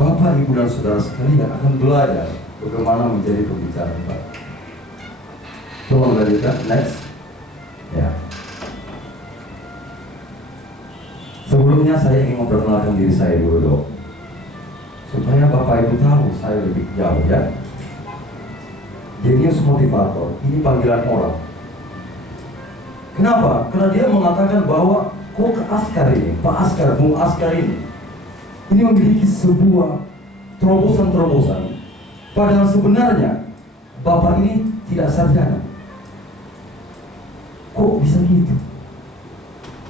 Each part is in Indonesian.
Bapak, Ibu, dan Saudara sekalian akan belajar bagaimana menjadi pembicara yang baik. Tolong lanjutkan, next. Ya. Sebelumnya saya ingin memperkenalkan diri saya dulu dong, supaya Bapak Ibu tahu saya lebih jauh ya. Genius motivator, ini panggilan orang. Kenapa? Karena dia mengatakan bahwa kok Askar ini, Pak Askar, Bung Askar ini memiliki sebuah terobosan-terobosan. Padahal sebenarnya Bapak ini tidak sarjana. Kok bisa gitu?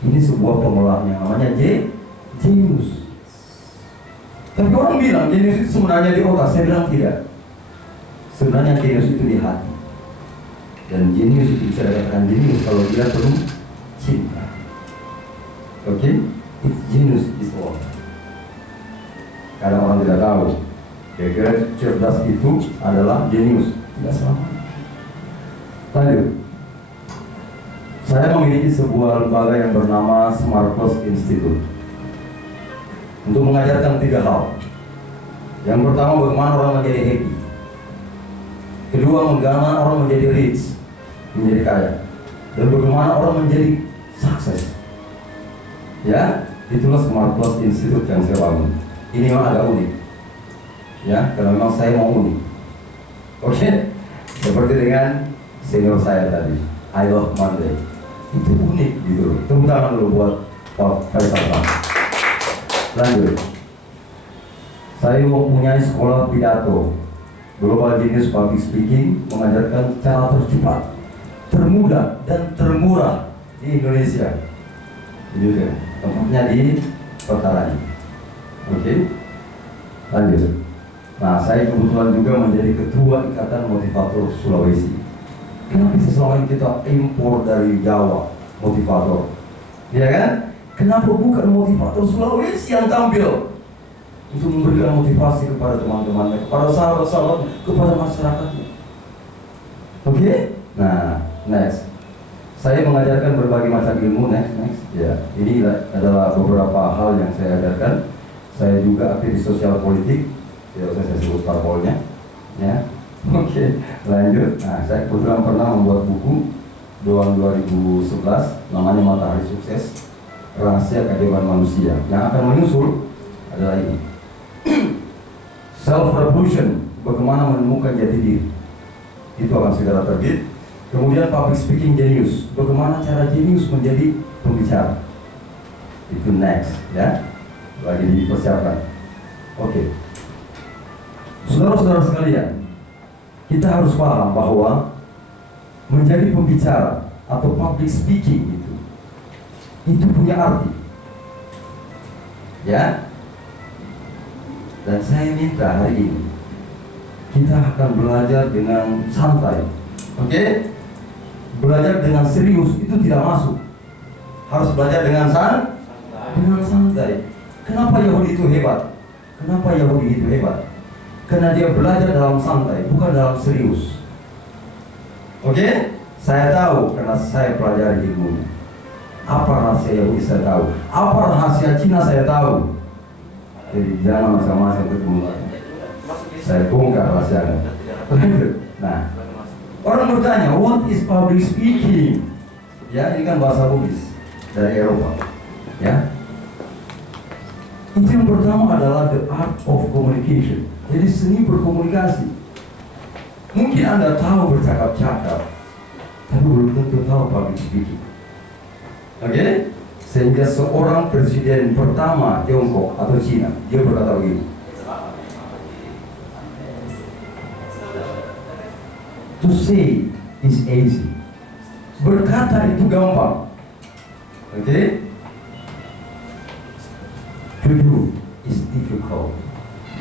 Ini sebuah pengolahan yang namanya genius. Tapi orang bilang genius itu sebenarnya di otak. Saya bilang tidak. Sebenarnya genius itu di hati. Dan genius itu bisa dikatakan genius kalau dia penuh cinta. Oke? Genius is all. Kadang orang tidak tahu. Kira-kira cerdas itu adalah genius. Tidak sama. Lanjut. Saya memiliki sebuah lembaga yang bernama Smart Plus Institute untuk mengajarkan 3 hal. Yang pertama, bagaimana orang menjadi happy. Kedua, bagaimana orang menjadi rich, menjadi kaya. Dan bagaimana orang menjadi sukses. Ya, itulah Smart Plus Institute yang saya bangun. Ini memang agak unik. Ya, karena memang saya mau unik. Oke? Seperti dengan senior saya tadi, I Love Monday. Itu unik gitu. Tepuk tangan dulu buat Pak Faisal. Lanjut. Saya mempunyai sekolah pidato Global Genius Public Speaking, mengajarkan cara tercepat, termudah, dan termurah di Indonesia. Gitu. Tempatnya di Pertarani. Oke. Lanjut. Nah, saya kebetulan juga menjadi ketua Ikatan Motivator Sulawesi. Kenapa selama ini kita impor dari Jawa motivator? Ya kan? Kenapa bukan motivator Sulawesi yang tampil untuk memberikan motivasi kepada teman-temannya, kepada sahabat-sahabat, kepada masyarakatnya? Oke? Nah, next. Saya mengajarkan berbagai macam ilmu. Next. Ya, ini adalah beberapa hal yang saya ajarkan. Saya juga aktif di sosial politik. Tidak usah saya sebut parpolnya. Ya. Oke, lanjut. Nah, saya kebetulan pernah membuat buku tahun 2011, namanya Matahari Sukses, Rahasia Kehidupan Manusia. Yang akan menyusul adalah ini, Self Revolution, bagaimana menemukan jati diri. Itu akan segera terbit. Kemudian Public Speaking Genius, bagaimana cara genius menjadi pembicara. Itu next, ya, lagi dipersiapkan. Oke. Saudara-saudara sekalian, kita harus paham bahwa menjadi pembicara atau public speaking itu punya arti. Ya. Dan saya minta hari ini kita akan belajar dengan santai. Oke? Belajar dengan serius itu tidak masuk. Harus belajar dengan santai. Kenapa Yahudi itu hebat? Kenapa Yahudi itu hebat? Karena dia belajar dalam santai, bukan dalam serius. Oke? Saya tahu karena saya pelajari ilmunya. Apa rahasia Yahudi saya tahu. Apa rahasia Cina saya tahu. Jadi jangan masing-masing ketemu. Saya bongkar rahasianya. Nah, orang bertanya, what is public speaking? Ya, ini kan bahasa Bugis dari Eropa. Ya. Itu yang pertama adalah the art of communication. Jadi seni berkomunikasi. Mungkin Anda tahu bercakap-cakap, tapi belum tentu tahu public speaking. Oke? Sehingga seorang presiden pertama Tiongkok atau Cina, dia berkata begini, to say is easy. Berkata itu gampang. Oke? To do is difficult.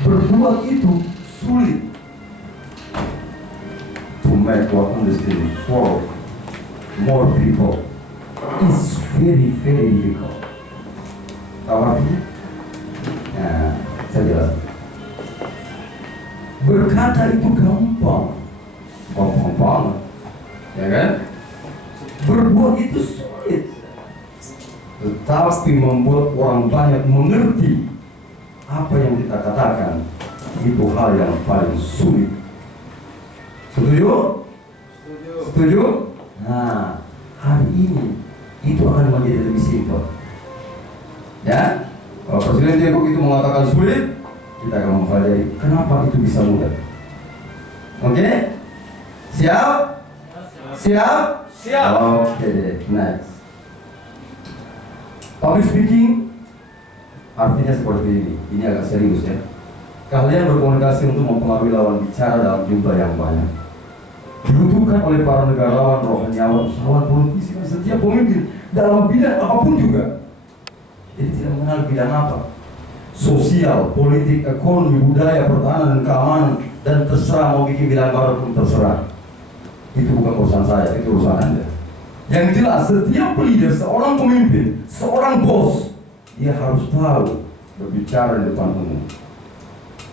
Berbuat itu sulit. To make what understanding for more people is very difficult. Tahu artinya? Nah, saya jelas. Berkata itu gampang banget, ya kan? Berbuat itu sulit. Tetapi membuat orang banyak mengerti apa yang kita katakan itu hal yang paling sulit. Setuju? Setuju? Nah, hari ini itu akan menjadi lebih simpel. Ya, kalau Presiden Tiongkok itu mengatakan sulit, kita akan mempelajari kenapa itu bisa mudah. Oke? Siap? Siap? Siap. Oke, next. Public speaking artinya seperti ini. Ini agak serius ya. Kalian berkomunikasi untuk mempengaruhi lawan bicara dalam jumlah yang banyak. Dibutuhkan oleh para negarawan, rohaniawan, usahawan, politisi, dan setiap pemimpin dalam bidang apapun juga. Jadi tidak mengenal bidang apa. Sosial, politik, ekonomi, budaya, pertahanan, dan keamanan, dan terserah mau bikin bidang baru pun terserah. Itu bukan urusan saya, itu urusan Anda. Yang jelas, setiap leader, seorang pemimpin, seorang bos, dia harus tahu berbicara di depan umum.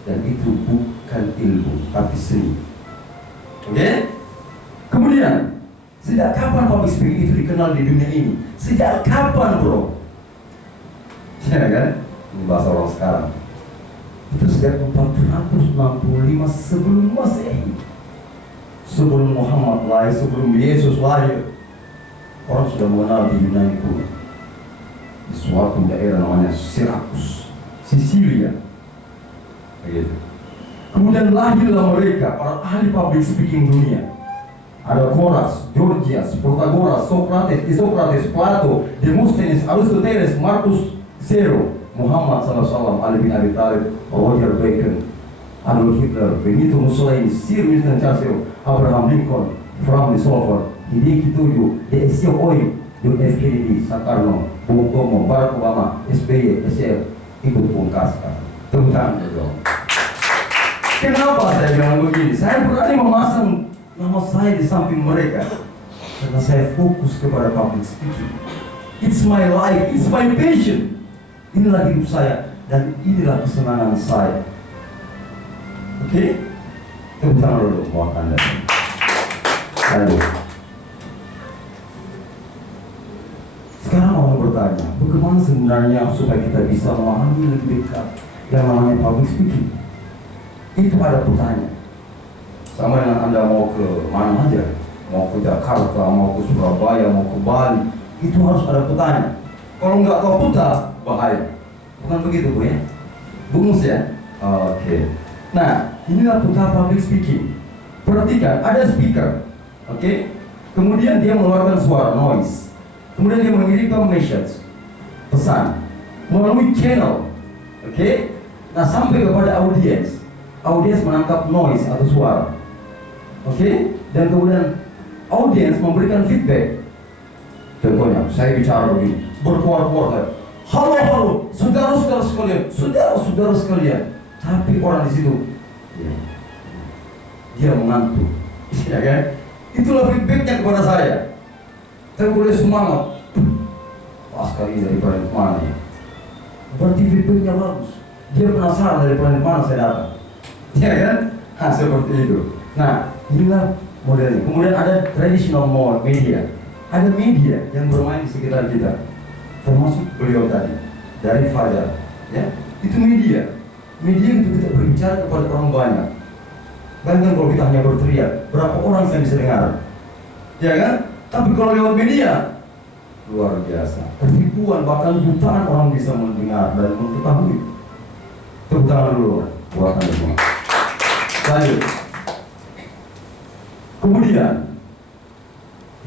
Dan itu bukan ilmu, tapi seni. Oke? Kemudian, sejak kapan public speaking itu dikenal di dunia ini? Sejak kapan, bro? Ya kan? Ini bahasa orang sekarang. Itu sejak 465 sebelum Masehi. Sebelum Muhammad lahir, sebelum Yesus lahir, orang sudah mengenal di Yunani kuno. Di suatu daerah namanya Sirakus, Sisilia. Begitu. Kemudian lahirlah mereka, para ahli public speaking dunia. Ada Horace, Gorgias, Protagoras, Socrates, Isocrates, Plato, Demosthenes, Aristoteles, Marcus Cicero, Muhammad SAW, Ali bin Abi Thalib, Roger Bacon, Adolf Hitler, Benito Mussolini, Sir Winston Churchill, Abraham Lincoln, Franklin Roosevelt, Hideki Tojo, D.S. Oi, John F. Kennedy, Soekarno, Bung Tomo, Barack Obama, SBY, SL, ikut pungkaskan. Tepuk tangan dong. Kenapa saya bilang begini? Saya berani memasang nama saya di samping mereka karena saya fokus kepada public speaking. It's my life, it's my passion. Inilah hidup saya dan inilah kesenangan saya. Oke? Tepuk tangan dulu buat Anda. Lanjut. Sekarang orang bertanya, bagaimana sebenarnya supaya kita bisa memahami lebih dekat yang namanya public speaking? Itu ada pertanyaan. Sama dengan Anda mau ke mana aja, mau ke Jakarta, mau ke Surabaya, mau ke Bali, itu harus ada pertanyaan. Kalau nggak tahu peta, bahaya. Bukan begitu, Bu ya? Bungus ya? Oke. Nah, inilah peta public speaking. Perhatikan, ada speaker. Oke? Kemudian dia mengeluarkan suara, noise. Kemudian dia mengirimkan message, pesan, melalui channel. Oke? Nah, sampai kepada audiens. Audiens menangkap noise atau suara. Oke? Dan kemudian audiens memberikan feedback. Contohnya, saya bicara begini, berkuar-kuar. Halo, saudara-saudara sekalian, saudara-saudara sekalian. Tapi orang di situ, ya, dia mengantuk. Ya kan? Itulah feedbacknya kepada saya. Saya boleh semangat. Pas kali dari planet mana ya? Berarti feedbacknya bagus. Dia penasaran dari planet mana saya datang. Ya kan? Nah, seperti itu. Nah, inilah modelnya. Kemudian ada traditional media. Ada media yang bermain di sekitar kita. Termasuk beliau tadi dari Fajar. Ya, itu media. Media itu kita berbicara kepada orang banyak. Bahkan kalau kita hanya berteriak, berapa orang saya bisa dengar? Ya kan? Tapi kalau lewat media, luar biasa. Ribuan bahkan jutaan orang bisa mendengar dan mengetahui. Tepuk tangan dulu buat Anda semua. Lanjut. Kemudian,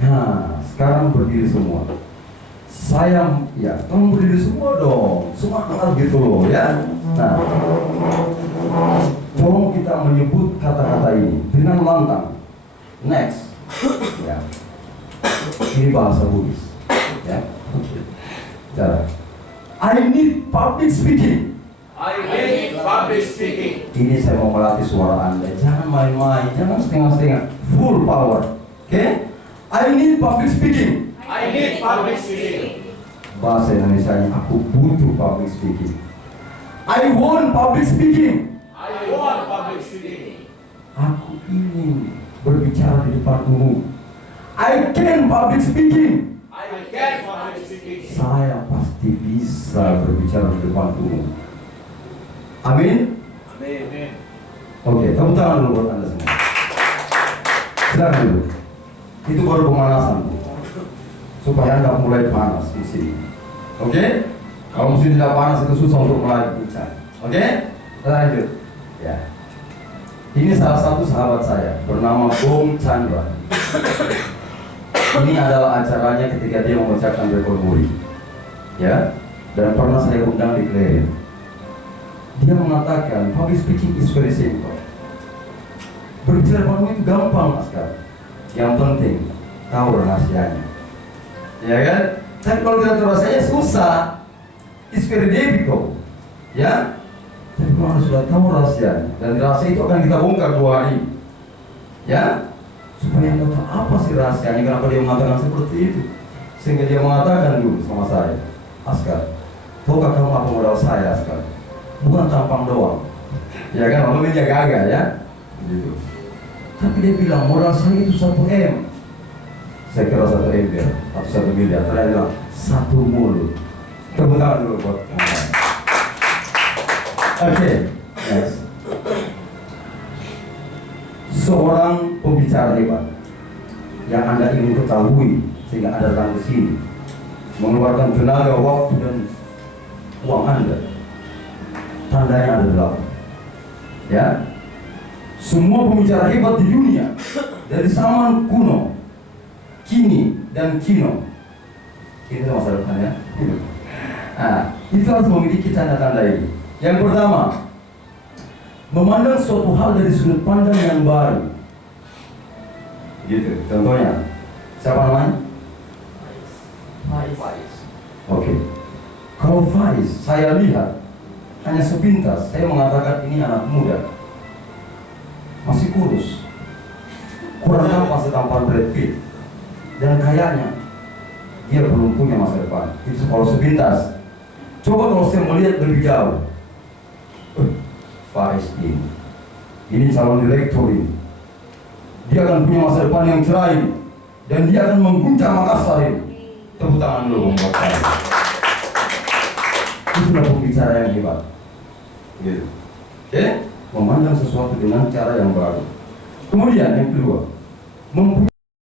nah sekarang berdiri semua. Saya, ya, tolong berdiri semua dong. Semangat gitu loh ya. Nah, tolong kita menyebut kata-kata ini dengan lantang. Next. Ya. Ini bahasa Buddhis. Ya. Cara. I need public speaking. I need public speaking. Ini saya mau melatih suara Anda. Jangan main-main, jangan setengah-setengah. Full power. Oke? I need public speaking. I need public speaking. Bahasa Indonesianya, aku butuh public speaking. I want public speaking. I want public speaking. Aku ingin berbicara di depan umum. I can public speaking. I can public speaking. Saya pasti bisa berbicara di depan umum. Amin. Amen. Oke, tepuk tangan dulu buat Anda semua. Silakan dulu. Itu baru pemanasan, supaya Anda mulai panas di sini. Oke? Kalau musim tidak panas itu susah untuk mulai bicara. Oke? Lanjut. Ya. Ini salah satu sahabat saya bernama Bung Chandra. Ini adalah acaranya ketika dia membacakan rekor muri. Ya. Dan pernah saya undang di Clarion. Dia mengatakan public speaking is very simple. Berbicara depan itu gampang sekali. Yang penting tahu rahasianya. Ya kan? Tapi kalau tidak tahu rahasianya susah. It's very difficult. Ya? Tapi kalau Anda sudah tahu rahasianya, dan rahasia itu akan kita bongkar 2 hari. Ya? Supaya Anda tahu apa sih rahasianya, kenapa dia mengatakan seperti itu. Sehingga dia mengatakan dulu sama saya, Askar, tahukah kamu apa modal saya, Askar? Bukan tampang doang. Ya kan, kalau dia gagal ya. Gitu. Tapi dia bilang modal saya itu 1 M. Saya kira 1 M ya, atau 1 miliar. Ternyata dia bilang 1 mulut. Tepuk tangan dulu buat Oke, next. Seorang pembicara hebat yang Anda ingin ketahui sehingga Anda datang ke sini, mengeluarkan tenaga, waktu dan uang Anda. Tandanya ada 8. Ya, semua pembicara hebat di dunia dari zaman kuno, kini dan kino. Ini masa depan ya. Nah, itu harus memiliki tanda-tanda ini. Yang pertama, memandang suatu hal dari sudut pandang yang baru. Gitu. Contohnya, siapa namanya? Faiz. Oke. Kalau Faiz, saya lihat hanya sepintas, saya mengatakan ini anak muda, masih kurus, kurang nampak setampan Brad Pitt, dan kayaknya dia belum punya masa depan. Itu kalau sepintas. Coba kalau saya melihat lebih jauh, Faiz ini calon direktur ini, dia akan punya masa depan yang cerah ini, dan dia akan mengguncang Makassar ini. Tepuk tangan dulu buat saya. Itulah pembicara yang hebat. Gitu. Oke? Memandang sesuatu dengan cara yang baru. Kemudian yang kedua, mempunyai